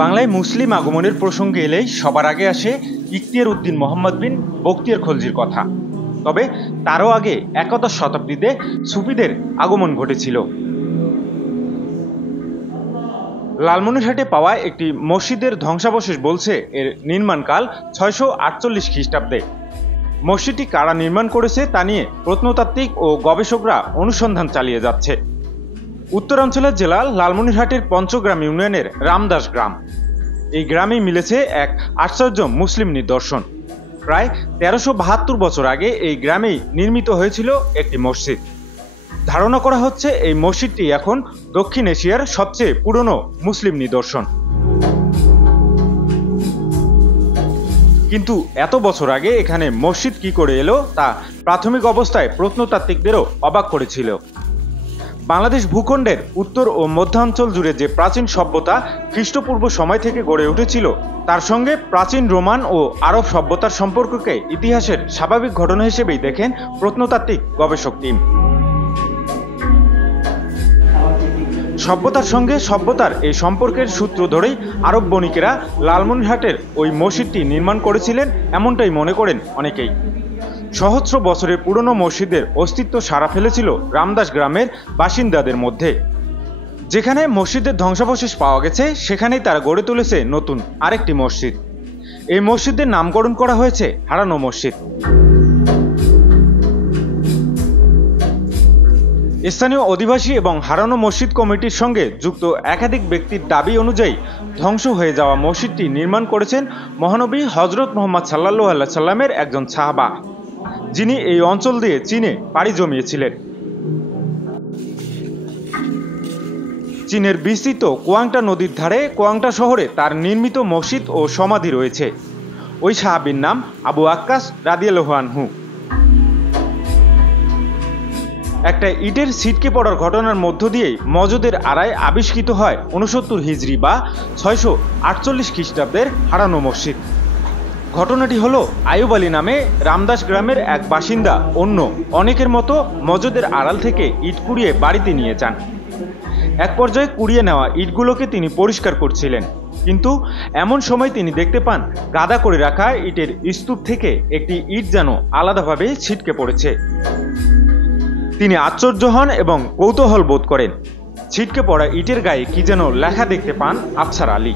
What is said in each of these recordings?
বাংলায় মুসলিম আগমনের প্রসঙ্গে এলেই সবার আগে আসে ইখতিয়ার উদ্দিন মোহাম্মদ বিন বখতিয়ার খলজির কথা। তবে তারও আগে একাদশ শতাব্দীতে সুফিদের আগমন ঘটেছিল। লালমনিরহাটে পাওয়া একটি মসজিদের ধ্বংসাবশেষ বলছে এর নির্মাণকাল ৬৪৮ খ্রিস্টাব্দে। মসজিদটি কারা নির্মাণ করেছে তা নিয়ে প্রত্নতাত্ত্বিক ও গবেষকরা অনুসন্ধান চালিয়ে যাচ্ছে। উত্তরাঞ্চলের জেলা লালমনিরহাটের পঞ্চগ্রাম ইউনিয়নের রামদাস গ্রাম। এই গ্রামেই মিলেছে এক আশ্চর্য মুসলিম নিদর্শন। প্রায় ১৩৭২ বছর আগে এই গ্রামেই নির্মিত হয়েছিল একটি মসজিদ। ধারণা করা হচ্ছে এই মসজিদটি এখন দক্ষিণ এশিয়ার সবচেয়ে পুরনো মুসলিম নিদর্শন। কিন্তু এত বছর আগে এখানে মসজিদ কি করে এলো তা প্রাথমিক অবস্থায় প্রত্নতাত্ত্বিকদেরও অবাক করেছিল। বাংলাদেশ ভূখণ্ডের উত্তর ও মধ্যাঞ্চল জুড়ে যে প্রাচীন সভ্যতা খ্রিস্টপূর্ব সময় থেকে গড়ে উঠেছিল তার সঙ্গে প্রাচীন রোমান ও আরব সভ্যতার সম্পর্ককে ইতিহাসের স্বাভাবিক ঘটনা হিসেবেই দেখেন প্রত্নতাত্ত্বিক গবেষক টিম। সভ্যতার সঙ্গে সভ্যতার এই সম্পর্কের সূত্র ধরেই আরব বণিকেরা লালমনিরহাটের ওই মসজিদটি নির্মাণ করেছিলেন এমনটাই মনে করেন অনেকেই। সহস্র বছরের পুরনো মসজিদের অস্তিত্ব সাড়া ফেলেছিল রামদাস গ্রামের বাসিন্দাদের মধ্যে। যেখানে মসজিদের ধ্বংসাবশেষ পাওয়া গেছে সেখানেই তারা গড়ে তুলেছে নতুন আরেকটি মসজিদ। এই মসজিদের নামকরণ করা হয়েছে হারানো মসজিদ। স্থানীয় অধিবাসী এবং হারানো মসজিদ কমিটির সঙ্গে যুক্ত একাধিক ব্যক্তির দাবি অনুযায়ী ধ্বংস হয়ে যাওয়া মসজিদটি নির্মাণ করেছেন মহানবী হযরত মুহাম্মদ সাল্লাল্লাহু আলাইহি সাল্লামের একজন সাহাবা, যিনি এই অঞ্চল দিয়ে চীনে পাড়ি জমিয়েছিলেন। চীনের বিস্তৃত কোয়াংটা নদীর ধারে কোয়াংটা শহরে তার নির্মিত মসজিদ ও সমাধি রয়েছে। ওই সাহাবীর নাম আবু আক্কাস রাদিয়াল্লাহু আনহু। একটা ইটের ছিটকে পড়ার ঘটনার মধ্য দিয়েই মজদের আড়ায় আবিষ্কৃত হয় ৬৯ হিজরি বা ৬৪৮ খ্রিস্টাব্দের হারানো মসজিদ। ঘটনাটি হলো আয়ুব আলী নামে রামদাস গ্রামের এক বাসিন্দা অন্য অনেকের মতো মজদের আড়াল থেকে ইট কুড়িয়ে বাড়িতে নিয়ে যান। এক পর্যায়ে কুড়িয়ে নেওয়া ইটগুলোকে তিনি পরিষ্কার করছিলেন, কিন্তু এমন সময় তিনি দেখতে পান গাদা করে রাখা ইটের স্তূপ থেকে একটি ইট যেন আলাদাভাবে ছিটকে পড়েছে। তিনি আশ্চর্য হন এবং কৌতূহল বোধ করেন। ছিটকে পড়া ইটের গায়ে কি যেন লেখা দেখতে পান আফসার আলী।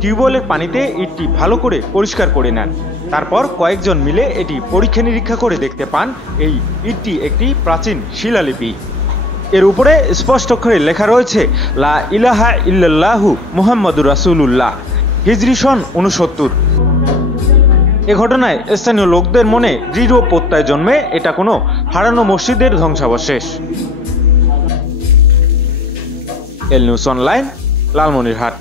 টিউবওয়েলের পানিতে ইটটি ভালো করে পরিষ্কার করে নেন। তারপর কয়েকজন মিলে এটি পরীক্ষা নিরীক্ষা করে দেখতে পান এই ইটটি একটি প্রাচীন শিলালিপি। এর উপরে স্পষ্ট অক্ষরে লেখা রয়েছে লা ইলাহা ইল্লাল্লাহু মুহাম্মাদুর রাসূলুল্লাহ, হিজরি সন ৬৯। এ ঘটনায় স্থানীয় লোকদের মনে দৃঢ় প্রত্যয় জন্মে এটা কোনো হারানো মসজিদের ধ্বংসাবশেষ। এল নিউজ অনলাইন, লালমনিরহাট।